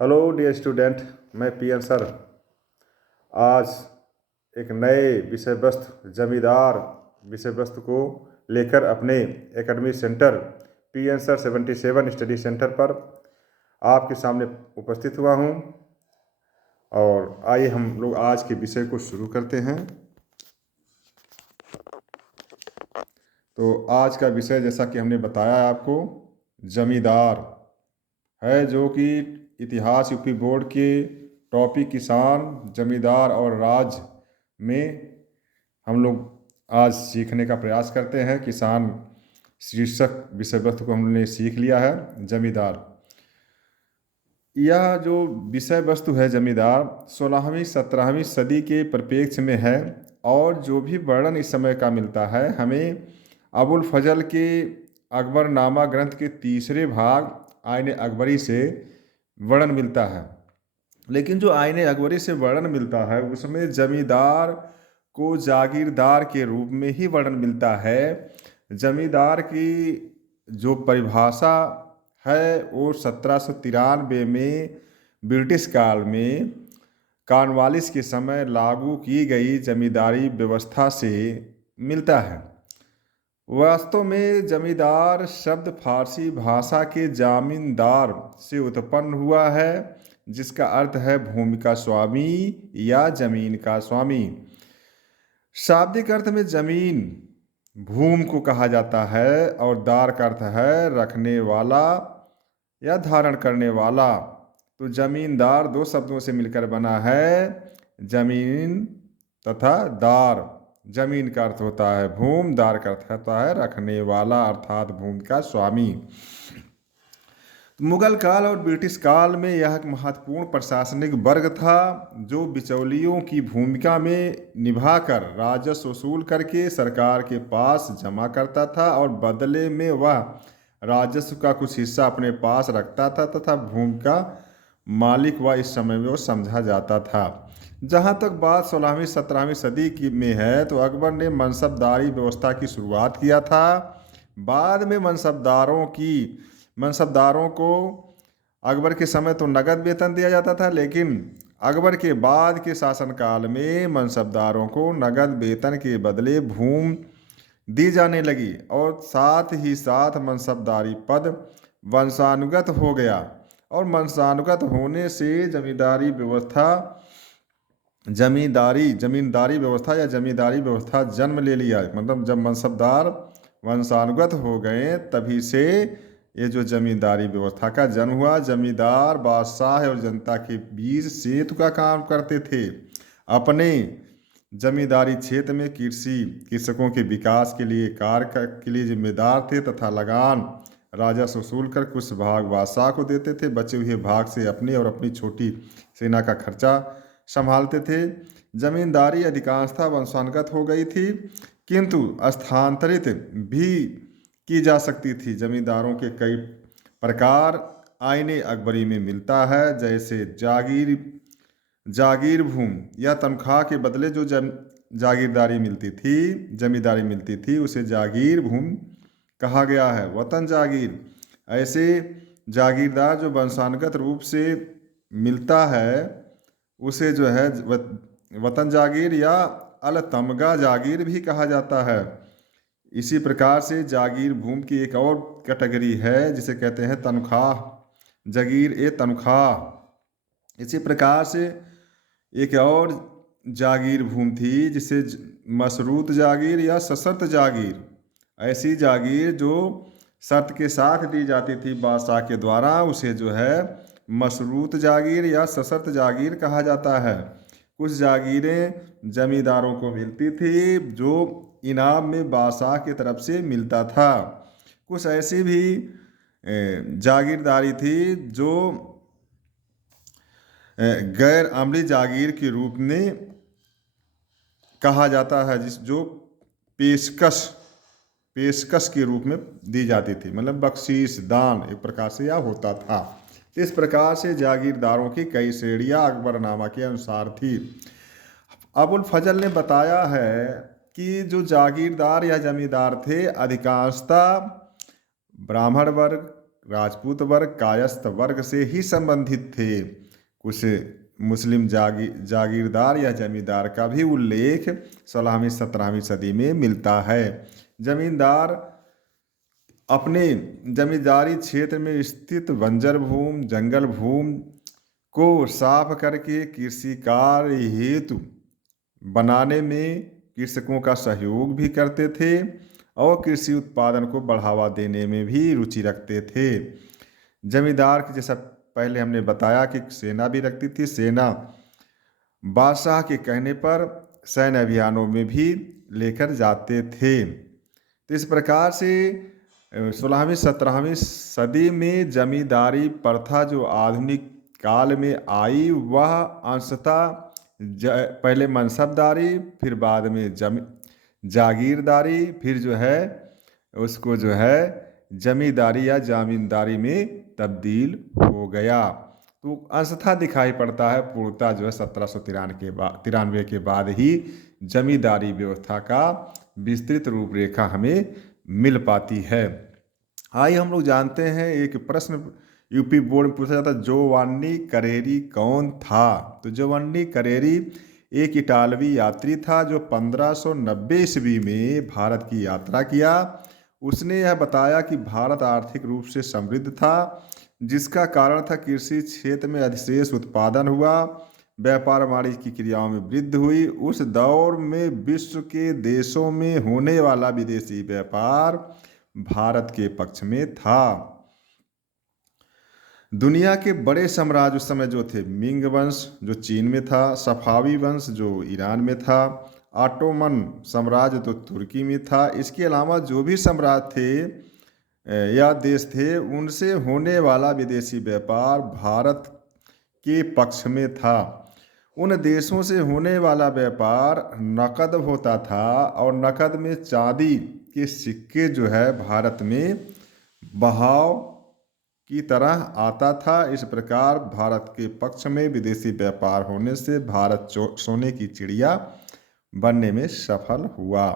Hello dear student, मैं PN sir. आज एक नए विषय वस्तु जमींदार विषय वस्तु को लेकर अपने academy centre PN sir 77 study centre पर आपके सामने उपस्थित हुआ हूं। और आइए हम लोग आज के विषय को शुरू करते हैं। तो आज का विषय, जैसा कि हमने बताया आपको, जमींदार है, जो कि इतिहास यूपी बोर्ड के टॉपिक किसान, जमींदार और राज में हम लोग आज सीखने का प्रयास करते हैं। किसान शीर्षक विषय वस्तु को हमने सीख लिया है। जमींदार, यह जो विषय वस्तु है जमींदार, 16वीं 17वीं सदी के परिप्रेक्ष्य में है। और जो भी वर्णन इस समय का मिलता है हमें अबुल फजल के अकबरनामा ग्रंथ के तीसरे भाग आईने अकबरी से वर्णन मिलता है। लेकिन जो आईने अकबरी से वर्णन मिलता है उसमें जमींदार को जागीरदार के रूप में ही वर्णन मिलता है। जमींदार की जो परिभाषा है वो 1793 में ब्रिटिश काल में कॉर्नवालिस के समय लागू की गई जमींदारी व्यवस्था से मिलता है। वास्तव में जमींदार शब्द फारसी भाषा के जामीनदार से उत्पन्न हुआ है, जिसका अर्थ है भूमि का स्वामी या जमीन का स्वामी। शाब्दिक अर्थ में जमीन भूमि को कहा जाता है और दार का अर्थ है रखने वाला या धारण करने वाला। तो जमींदार दो शब्दों से मिलकर बना है, जमीन तथा दार। जमीन का अर्थ होता है भूमि, दार का अर्थ होता है रखने वाला अर्थात भूमि का स्वामी। मुगल काल और ब्रिटिश काल में यह एक महत्वपूर्ण प्रशासनिक वर्ग था, जो बिचौलियों की भूमिका में निभाकर राजस्व वसूल करके सरकार के पास जमा करता था और बदले में वह राजस्व का कुछ हिस्सा अपने पास रखता था तथा भूमि का मालिक वह इस समय में वो समझा जाता था। जहाँ तक बात 16वीं 17वीं सदी की में है तो अकबर ने मनसबदारी व्यवस्था की शुरुआत किया था। बाद में मनसबदारों को अकबर के समय तो नगद वेतन दिया जाता था, लेकिन अकबर के बाद के शासनकाल में मनसबदारों को नगद वेतन के बदले भूमि दी जाने लगी और साथ ही साथ मनसबदारी पद वंशानुगत हो गया। और वंशानुगत होने से जमींदारी व्यवस्था या जमींदारी व्यवस्था जन्म ले लिया। मतलब जब मनसबदार वंशानुगत हो गए तभी से ये जो जमींदारी व्यवस्था का जन्म हुआ। जमींदार बादशाह और जनता के बीच सेतु का काम करते थे। अपने जमींदारी क्षेत्र में कृषकों के विकास के लिए कार्य के लिए जिम्मेदार थे तथा लगान राजस्व वसूल कर कुछ भाग बादशाह को देते थे। बचे हुए भाग से अपने और अपनी छोटी सेना का खर्चा संभालते थे। जमींदारी अधिकांशतः वंशानुगत हो गई थी, किंतु स्थानांतरित भी की जा सकती थी। जमींदारों के कई प्रकार आईने अकबरी में मिलता है, जैसे जागीर भूमि या तनख्वाह के बदले जो जमींदारी मिलती थी उसे जागीर भूमि कहा गया है। वतन जागीर, ऐसे जागीरदार जो वंशानुगत रूप से मिलता है उसे जो है वतन जागीर या अल तमगा जागीर भी कहा जाता है। इसी प्रकार से जागीर भूमि की एक और कैटेगरी है जिसे कहते हैं तनख्वाह, जागीर ए तनख्वाह। इसी प्रकार से एक और जागीर भूमि थी जिसे मशरूत जागीर या सशर्त जागीर। ऐसी जागीर जो शर्त के साथ दी जाती थी बादशाह के द्वारा उसे जो है मशरूत जागीर या सशर्त जागीर कहा जाता है। कुछ जागीरें जमींदारों को मिलती थी जो इनाम में बादशाह की तरफ से मिलता था। कुछ ऐसी भी जागीरदारी थी जो गैर अमली जागीर के रूप में कहा जाता है, जो पेशकश के रूप में दी जाती थी, मतलब बख्शीश दान एक प्रकार से यह होता था। इस प्रकार से जागीरदारों की कई श्रेणियां अकबरनामा के अनुसार थी। अबुल फजल ने बताया है कि जो जागीरदार या जमींदार थे अधिकांशतः ब्राह्मण वर्ग, राजपूत वर्ग कायस्थ वर्ग से ही संबंधित थे। कुछ मुस्लिम जागीरदार या जमींदार का भी उल्लेख 16वीं 17वीं सदी में मिलता है। जमींदार अपने जमींदारी क्षेत्र में स्थित बंजर भूमि जंगल भूमि को साफ करके कृषि कार्य हेतु बनाने में कृषकों का सहयोग भी करते थे और कृषि उत्पादन को बढ़ावा देने में भी रुचि रखते थे। जमींदार की जैसा पहले हमने बताया कि सेना भी रखती थी। सेना बादशाह के कहने पर सैन्य अभियानों में भी लेकर जाते थे। तो इस प्रकार से 16वीं 17वीं सदी में जमींदारी प्रथा जो आधुनिक काल में आई वह अंशतः पहले मनसबदारी, फिर बाद में जागीरदारी, फिर जो है उसको जो है जमींदारी या जामींदारी में तब्दील हो गया। तो अंशतः दिखाई पड़ता है, पूर्णतः जो है 1793 के बाद ही जमींदारी व्यवस्था का विस्तृत रूपरेखा हमें मिल पाती है। आइए हम लोग जानते हैं, एक प्रश्न यूपी बोर्ड में पूछा जाता है, जोवान्नी करेरी कौन था? तो जोवान्नी करेरी एक इटालवी यात्री था जो 1590 ईस्वी में भारत की यात्रा किया। उसने यह बताया कि भारत आर्थिक रूप से समृद्ध था, जिसका कारण था कृषि क्षेत्र में अधिशेष उत्पादन हुआ, व्यापार वाणिज्य की क्रियाओं में वृद्धि हुई। उस दौर में विश्व के देशों में होने वाला विदेशी व्यापार भारत के पक्ष में था। दुनिया के बड़े साम्राज्य उस समय जो थे, मिंग वंश जो चीन में था, सफावी वंश जो ईरान में था, ऑटोमन साम्राज्य जो तुर्की में था, इसके अलावा जो भी साम्राज्य थे या देश थे उनसे होने वाला विदेशी व्यापार भारत के पक्ष में था। उन देशों से होने वाला व्यापार नकद होता था और नकद में चांदी के सिक्के जो है भारत में बहाव की तरह आता था। इस प्रकार भारत के पक्ष में विदेशी व्यापार होने से भारत सोने की चिड़िया बनने में सफल हुआ।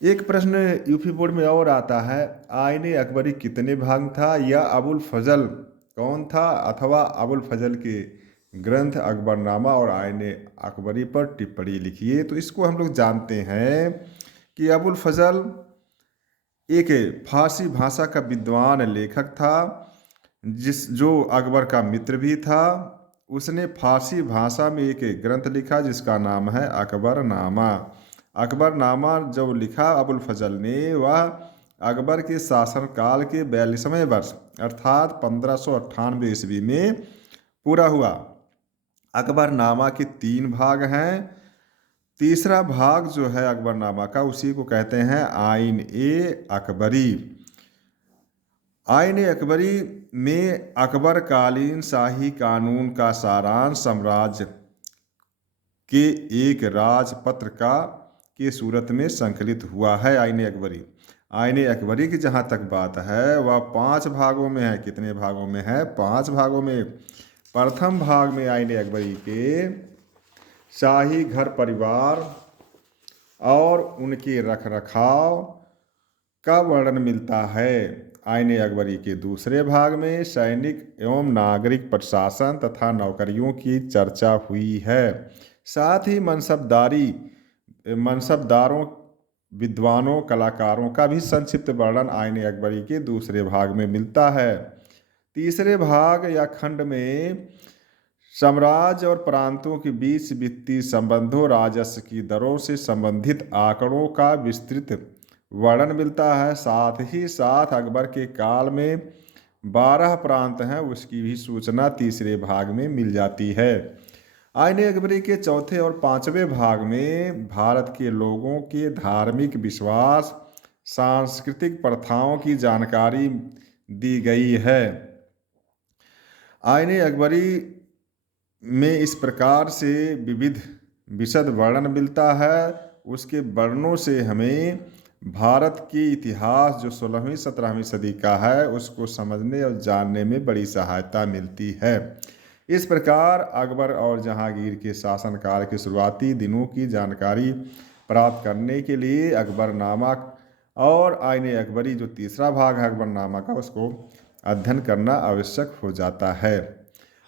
एक प्रश्न यूपी बोर्ड में और आता है, आईने अकबरी कितने भाग था? या अबुल फजल कौन था? अथवा अबुल फजल के ग्रंथ अकबरनामा और आईने अकबरी पर टिप्पणी लिखिए। तो इसको हम लोग जानते हैं कि अबुल फजल एक फारसी भाषा का विद्वान लेखक था, जो अकबर का मित्र भी था। उसने फारसी भाषा में एक ग्रंथ लिखा जिसका नाम है अकबरनामा। अकबरनामा जब लिखा अबुल फजल ने, वह अकबर के शासनकाल के 42वें वर्ष अर्थात 1598 ईस्वी में पूरा हुआ। अकबरनामा के 3 भाग हैं। तीसरा भाग जो है अकबरनामा का, उसी को कहते हैं आइन ए अकबरी। आइन ए अकबरी में अकबर कालीन शाही कानून का सारांश साम्राज्य के एक राजपत्र के सूरत में संकलित हुआ है। आइन ए अकबरी, आइन ए अकबरी की जहाँ तक बात है वह 5 भागों में है। कितने भागों में है? 5 भागों में। प्रथम भाग में आइन ए अकबरी के शाही घर परिवार और उनके रखरखाव का वर्णन मिलता है। आईने अकबरी के दूसरे भाग में सैनिक एवं नागरिक प्रशासन तथा नौकरियों की चर्चा हुई है। साथ ही मनसबदारों, विद्वानों, कलाकारों का भी संक्षिप्त वर्णन आईने अकबरी के दूसरे भाग में मिलता है। तीसरे भाग या खंड में साम्राज्य और प्रांतों के बीच वित्तीय संबंधों, राजस्व की दरों से संबंधित आंकड़ों का विस्तृत वर्णन मिलता है। साथ ही साथ अकबर के काल में 12 प्रांत हैं, उसकी भी सूचना तीसरे भाग में मिल जाती है। आईने अकबरी के चौथे और 5वें भाग में भारत के लोगों के धार्मिक विश्वास, सांस्कृतिक प्रथाओं की जानकारी दी गई है। आईने अकबरी में इस प्रकार से विविध विशद वर्णन मिलता है। उसके वर्णनों से हमें भारत के इतिहास जो 16वीं 17वीं सदी का है उसको समझने और जानने में बड़ी सहायता मिलती है। इस प्रकार अकबर और जहांगीर के शासनकाल के शुरुआती दिनों की जानकारी प्राप्त करने के लिए अकबरनामा और आईने अकबरी जो तीसरा भाग है अकबरनामा का, उसको अध्ययन करना आवश्यक हो जाता है।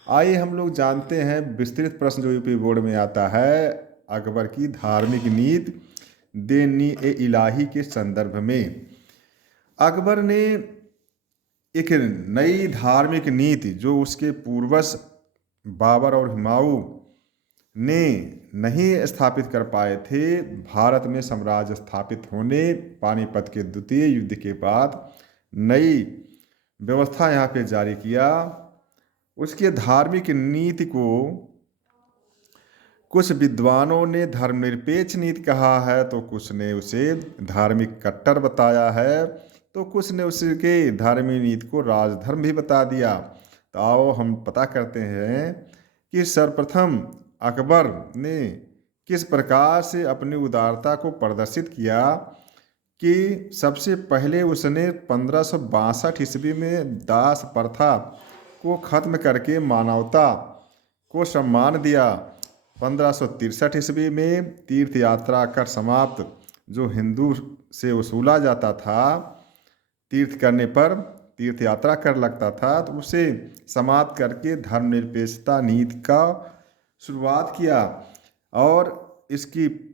आइए हम लोग जानते हैं विस्तृत प्रश्न जो यूपी बोर्ड में आता है, अकबर की धार्मिक नीति देनी ए इलाही के संदर्भ में। अकबर ने एक नई धार्मिक नीति जो उसके पूर्वज बाबर और हुमायूं ने नहीं स्थापित कर पाए थे, भारत में साम्राज्य स्थापित होने पानीपत के द्वितीय युद्ध के बाद नई व्यवस्था यहाँ पे जारी किया। उसके धार्मिक नीति को कुछ विद्वानों ने धर्मनिरपेक्ष नीति कहा है, तो कुछ ने उसे धार्मिक कट्टर बताया है, तो कुछ ने उसके धार्मिक नीति को राजधर्म भी बता दिया। तो आओ हम पता करते हैं कि सर्वप्रथम अकबर ने किस प्रकार से अपनी उदारता को प्रदर्शित किया। कि सबसे पहले उसने 1562 ईस्वी में दास प्रथा को खत्म करके मानवता को सम्मान दिया। 1563 ईस्वी में तीर्थ यात्रा कर समाप्त जो हिंदू से वसूला जाता था, तीर्थ करने पर तीर्थ यात्रा कर लगता था, तो उसे समाप्त करके धर्मनिरपेक्षता नीति का शुरुआत किया। और इसकी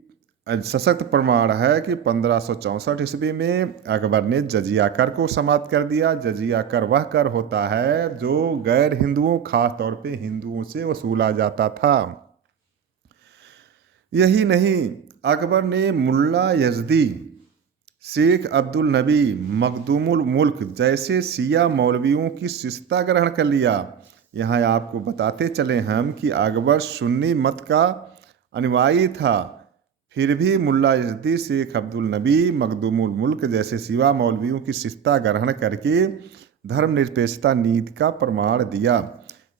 सशक्त प्रमाण है कि 1564 ईस्वी में अकबर ने जजिया कर को समाप्त कर दिया। जजिया कर वह कर होता है जो गैर हिंदुओं, खास तौर पे हिंदुओं से वसूला जाता था। यही नहीं, अकबर ने मुल्ला यजदी, शेख अब्दुल नबी, मखदूमुल मुल्क जैसे शिया मौलवियों की शिष्यता ग्रहण कर लिया। यहाँ आपको बताते चले हम कि अकबर सुन्नी मत का अनुयायी था, फिर भी मुल्ला यजदी, शेख अब्दुल नबी, मखदूमुल मुल्क जैसे शिया मौलवियों की शिष्यता ग्रहण करके धर्मनिरपेक्षता नीति का प्रमाण दिया।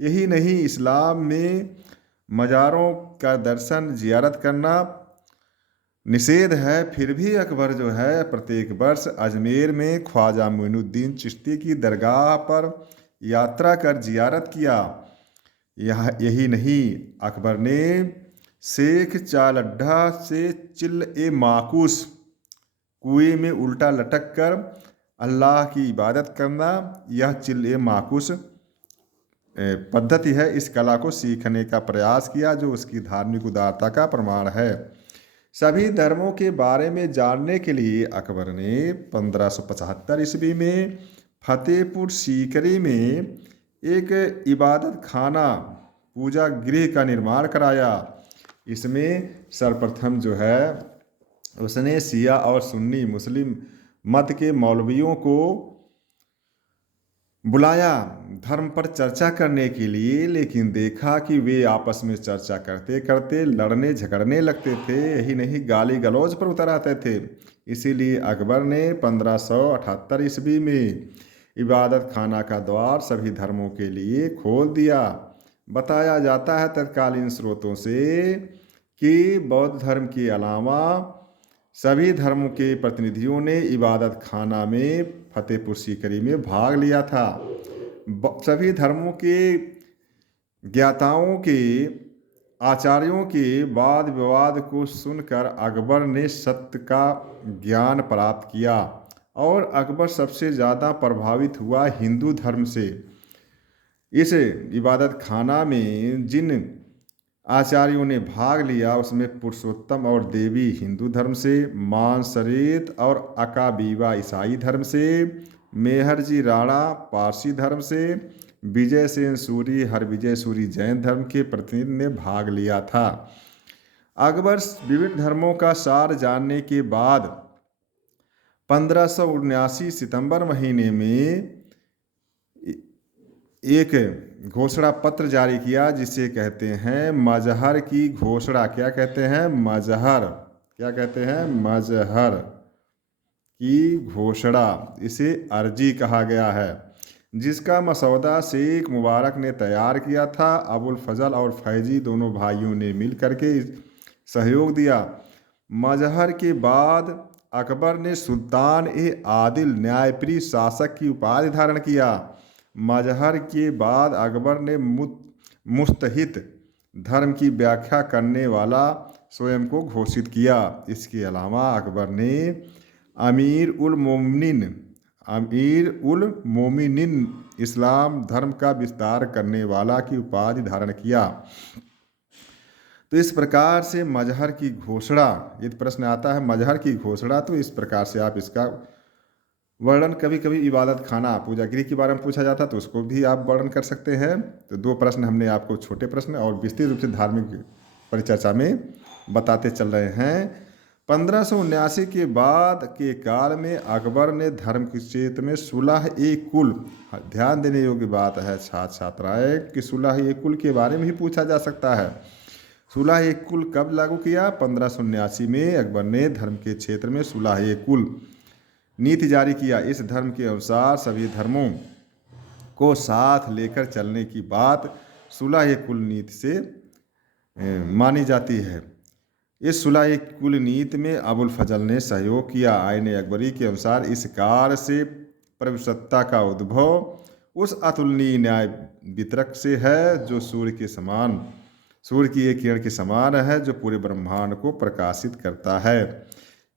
यही नहीं, इस्लाम में मज़ारों का दर्शन जियारत करना निषेध है, फिर भी अकबर जो है प्रत्येक वर्ष अजमेर में ख्वाजा मोइनुद्दीन चिश्ती की दरगाह पर यात्रा कर जियारत किया। यही नहीं, अकबर ने शेख चालड्ढा से चिल ए माकूस, कुएं में उल्टा लटक कर अल्लाह की इबादत करना, यह चिल ए माकूस पद्धति है, इस कला को सीखने का प्रयास किया जो उसकी धार्मिक उदारता का प्रमाण है। सभी धर्मों के बारे में जानने के लिए अकबर ने 1575 ईस्वी में फतेहपुर सीकरी में एक इबादत खाना, पूजा गृह का निर्माण कराया। इसमें सर्वप्रथम जो है उसने शिया और सुन्नी मुस्लिम मत के मौलवियों को बुलाया धर्म पर चर्चा करने के लिए, लेकिन देखा कि वे आपस में चर्चा करते करते लड़ने झगड़ने लगते थे। यही नहीं, गाली गलौज पर उतर आते थे। इसीलिए अकबर ने 1578 ईस्वी में इबादत खाना का द्वार सभी धर्मों के लिए खोल दिया। बताया जाता है तत्कालीन स्रोतों से कि बौद्ध धर्म के अलावा सभी धर्मों के प्रतिनिधियों ने इबादत खाना में फतेहपुर सीकरी में भाग लिया था। सभी धर्मों के ज्ञाताओं के, आचार्यों के वाद विवाद को सुनकर अकबर ने सत्य का ज्ञान प्राप्त किया और अकबर सबसे ज़्यादा प्रभावित हुआ हिंदू धर्म से। इस इबादत खाना में जिन आचार्यों ने भाग लिया उसमें पुरुषोत्तम और देवी हिंदू धर्म से, मानसरेत और अकाबीवा ईसाई धर्म से, मेहरजी राणा पारसी धर्म से, विजय सेन सूरी, हरविजय सूरी जैन धर्म के प्रतिनिधि ने भाग लिया था। अकबर विभिन्न धर्मों का सार जानने के बाद 1579 सितंबर महीने में एक घोषणा पत्र जारी किया जिसे कहते हैं मजहर की घोषणा। क्या कहते हैं? मजहर। क्या कहते हैं? मजहर की घोषणा। इसे अर्जी कहा गया है, जिसका मसौदा शेख मुबारक ने तैयार किया था। अबुल फजल और फैजी दोनों भाइयों ने मिल करके सहयोग दिया। मजहर के बाद अकबर ने सुल्तान ए आदिल न्यायप्रिय शासक की उपाधि धारण किया। मजहर के बाद अकबर ने मुस्तहित धर्म की व्याख्या करने वाला स्वयं को घोषित किया। इसके अलावा अकबर ने अमीर उल मोमिनीन अमीर उल मोमिनीन इस्लाम धर्म का विस्तार करने वाला की उपाधि धारण किया। तो इस प्रकार से मजहर की घोषणा, यदि प्रश्न आता है मजहर की घोषणा, तो इस प्रकार से आप इसका वर्णन, कभी कभी इबादत खाना पूजागृह के बारे में पूछा जाता तो उसको भी आप वर्णन कर सकते हैं। तो दो प्रश्न हमने आपको छोटे प्रश्न और विस्तृत रूप से धार्मिक परिचर्चा में बताते चल रहे हैं। 1579 के बाद के काल में अकबर ने धर्म के क्षेत्र में सुलह-ए-कुल, ध्यान देने योग्य बात है छात्र छात्राएं कि सुलह-ए-कुल के बारे में भी पूछा जा सकता है। सुलह-ए-कुल कब लागू किया? 1579 में अकबर ने धर्म के क्षेत्र में सुलह-ए-कुल नीति जारी किया। इस धर्म के अनुसार सभी धर्मों को साथ लेकर चलने की बात सुलह-ए-कुल नीति से मानी जाती है। इस सुलह-ए-कुल नीति में अबुल फजल ने सहयोग किया। आईन अकबरी के अनुसार इस कार्य से प्रभुसत्ता का उद्भव उस अतुलनीय न्याय वितरक से है जो सूर्य की एक किरण के समान है, जो पूरे ब्रह्मांड को प्रकाशित करता है।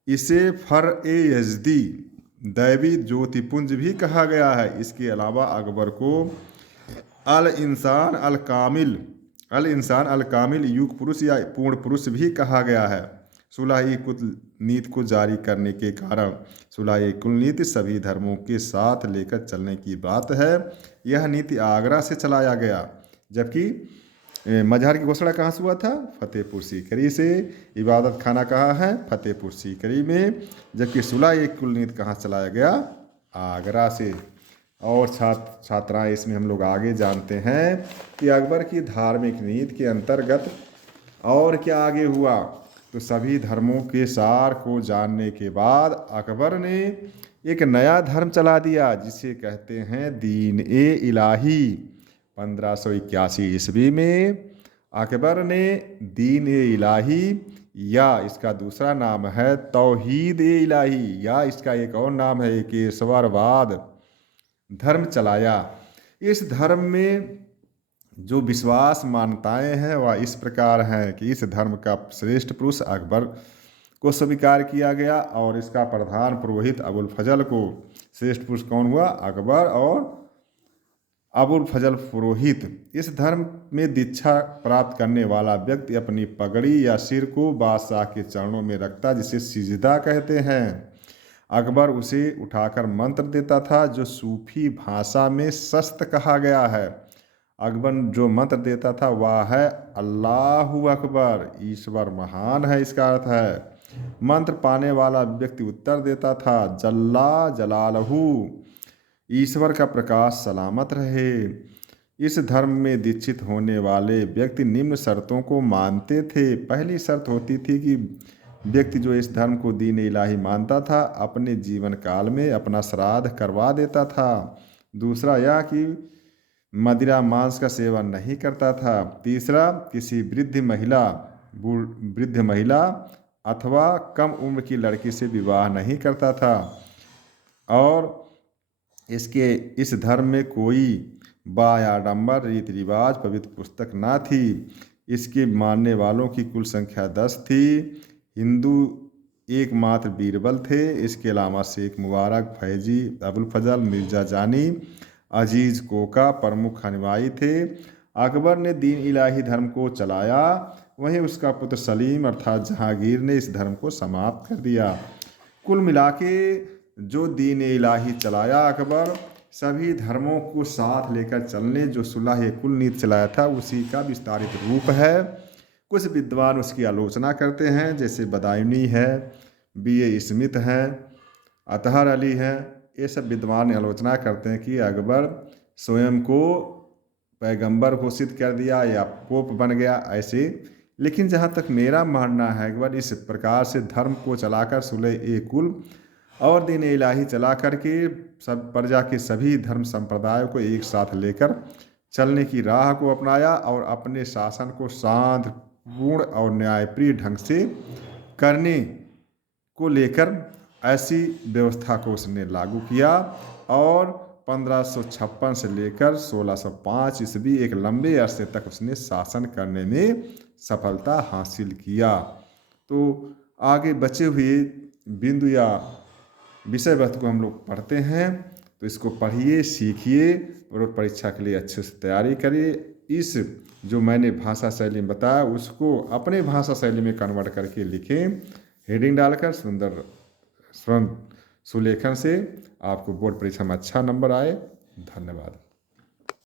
इसे फर-ए-यज़दी, दैवी ज्योतिपुंज भी कहा गया है। इसके अलावा अकबर को अल इंसान अल कामिल युग पुरुष या पूर्ण पुरुष भी कहा गया है। सुलह-ए-कुल नीति को जारी करने के कारण सुलह-ए-कुल नीति सभी धर्मों के साथ लेकर चलने की बात है। यह नीति आगरा से चलाया गया, जबकि मजहर की घोषणा कहाँ से हुआ था? फतेहपुर सीकरी से। इबादत खाना कहाँ है? फतेहपुर सीकरी में। जबकि सुलह-ए-कुल नीति कहाँ चलाया गया? आगरा से। और छात्राएं इसमें हम लोग आगे जानते हैं कि अकबर की धार्मिक नीति के अंतर्गत और क्या आगे हुआ। तो सभी धर्मों के सार को जानने के बाद अकबर ने एक नया धर्म चला दिया जिसे कहते हैं दीन-ए-इलाही। 1581 ईस्वी में अकबर ने दीन-ए-इलाही, या इसका दूसरा नाम है तौहीद-ए-इलाही, या इसका एक और नाम है एकेश्वरवाद धर्म चलाया। इस धर्म में जो विश्वास मान्यताएं हैं वह इस प्रकार हैं कि इस धर्म का श्रेष्ठ पुरुष अकबर को स्वीकार किया गया और इसका प्रधान पुरोहित अबुल फजल को। श्रेष्ठ पुरुष कौन हुआ? अकबर और अबुल फजल पुरोहित। इस धर्म में दीक्षा प्राप्त करने वाला व्यक्ति अपनी पगड़ी या सिर को बादशाह के चरणों में रखता, जिसे सिजदा कहते हैं। अकबर उसे उठाकर मंत्र देता था, जो सूफी भाषा में शस्त कहा गया है। अकबर जो मंत्र देता था वह है अल्लाहु अकबर, ईश्वर महान है, इसका अर्थ है। मंत्र पाने वाला व्यक्ति उत्तर देता था जल्ला जलालहू, ईश्वर का प्रकाश सलामत रहे। इस धर्म में दीक्षित होने वाले व्यक्ति निम्न शर्तों को मानते थे। पहली शर्त होती थी कि व्यक्ति जो इस धर्म को दीन-ए-इलाही मानता था अपने जीवन काल में अपना श्राद्ध करवा देता था। दूसरा यह कि मदिरा मांस का सेवन नहीं करता था। तीसरा, किसी वृद्ध महिला अथवा कम उम्र की लड़की से विवाह नहीं करता था। और इस धर्म में कोई बायाडंबर रीति रिवाज पवित्र पुस्तक ना थी। इसके मानने वालों की कुल संख्या 10 थी। हिंदू एकमात्र बीरबल थे। इसके अलावा शेख मुबारक, फैजी, अबुल फजल, मिर्जा जानी, अजीज़ कोका प्रमुख अनुयायी थे। अकबर ने दीन-इलाही धर्म को चलाया, वहीं उसका पुत्र सलीम अर्थात जहांगीर ने इस धर्म को समाप्त कर दिया। कुल मिला के जो दीन-ए-इलाही चलाया अकबर, सभी धर्मों को साथ लेकर चलने जो सुलह-ए-कुल नीति चलाया था उसी का विस्तारित रूप है। कुछ विद्वान उसकी आलोचना करते हैं, जैसे बदायूनी है, B.A. स्मिथ हैं, अतहर अली हैं। ये सब विद्वान आलोचना करते हैं कि अकबर स्वयं को पैगंबर घोषित कर दिया या पोप बन गया ऐसे। लेकिन जहाँ तक मेरा मानना है, अकबर इस प्रकार से धर्म को चलाकर सुलह-ए-कुल और दीन-ए-इलाही चला करके सब प्रजा के सभी धर्म संप्रदायों को एक साथ लेकर चलने की राह को अपनाया और अपने शासन को शांत, पूर्ण और न्यायप्रिय ढंग से करने को लेकर ऐसी व्यवस्था को उसने लागू किया। और 1556 से लेकर 1605 ईस्वी एक लंबे अरसे तक उसने शासन करने में सफलता हासिल किया। तो आगे बचे हुए बिंदु या विषय वस्तु को हम लोग पढ़ते हैं, तो इसको पढ़िए, सीखिए और परीक्षा के लिए अच्छे से तैयारी करिए। इस जो मैंने भाषा शैली में बताया उसको अपने भाषा शैली में कन्वर्ट करके लिखें, हेडिंग डालकर सुंदर स्वर्ण सुलेखन से आपको बोर्ड परीक्षा में अच्छा नंबर आए। धन्यवाद।